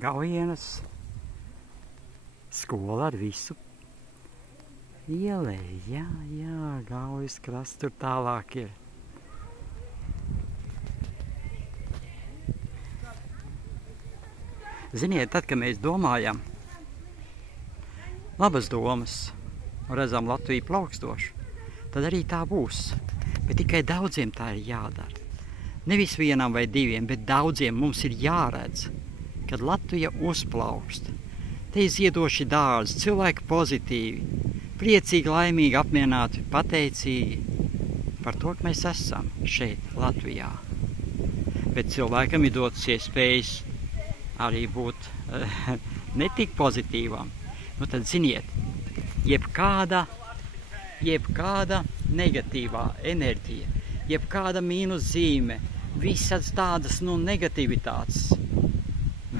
Gaujienas skola ar visu ielēju. Jā, Gaujas krasts tur tālāk ir. Ziniet, tad, kad mēs domājam labas domas un redzam Latviju plaukstošu, tad arī tā būs. Bet tikai daudziem tā ir jādara. Nevis vienam vai diviem, bet daudziem mums ir jāredz, kad Latvija uzplaukst. Te ir ziedoši dārzi, cilvēki pozitīvi, priecīgi, laimīgi, apmierināti, pateicīgi par to, ka mēs esam šeit, Latvijā. Bet cilvēkam ir dotas iespējas arī būt netik pozitīvam. Nu tad ziniet, jebkāda negatīvā enerģija, jebkāda mīnus zīme, visas tādas negativitātes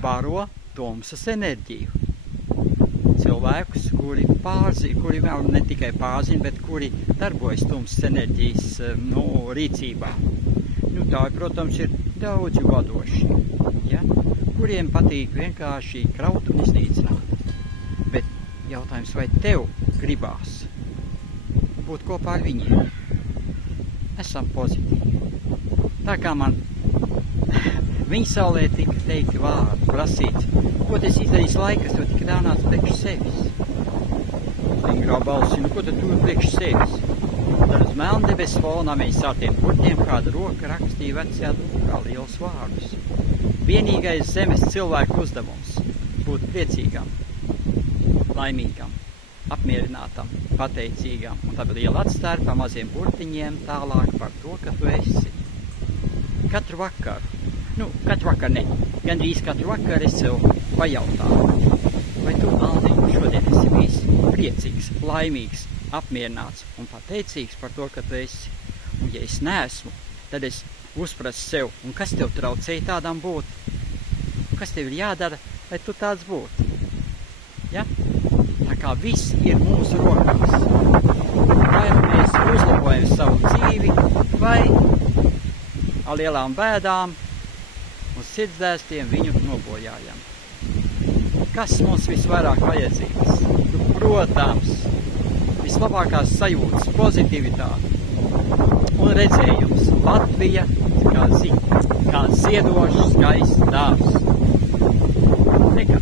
baro tumsas enerģiju. Cilvēkus, kuri vēl ne tikai pārzina, bet kuri darbojas tumsas enerģijas rīcībā. Tā, protams, ir daudzi vadoši, ja? Kuriem patīk vienkārši kraut un iznīcināt. Bet jautājums, vai tev gribās būt kopā ar viņiem? Esam pozitīvi. Tā kā man viņa saulē tika teikti vārdi, prasīts, ko tu esi izdarījis laikas, tu tika dāvināts priekš sevis. Stingrā balsi, ko tad tu priekš sevis? Tad uz melndebesu fonā mēs ar tiem burtiem kāda roka rakstīja vecajā drukā liels vārdus. Vienīgais zemes cilvēku uzdevums būt priecīgam, laimīgam, apmierinātam, pateicīgam. Un tad liela atstāra pa maziem burtiņiem tālāk par to, ka tu esi. Katru vakaru ne, gandrīz katru vakaru es sev pajautāju, vai tu, Aldiņ, šodien esi bijis priecīgs, laimīgs, apmierināts un pateicīgs par to, ka tu esi. Un ja es neesmu, tad es uzprasu sev, un kas tev traucēja tādam būt? Kas tev ir jādara, lai tu tāds būtu? Ja? Tā kā viss ir mūsu rokās. Vai mēs uzlabojam savu dzīvi, vai ar lielām bēdām un sirdsdēstiem viņu nobojājam. Kas mums visvairāk vajadzīgs? Protams, vislabākās sajūtas, pozitivitāte un redzējums. Latvija kā ziedošs, skaists dāvs. Nekā.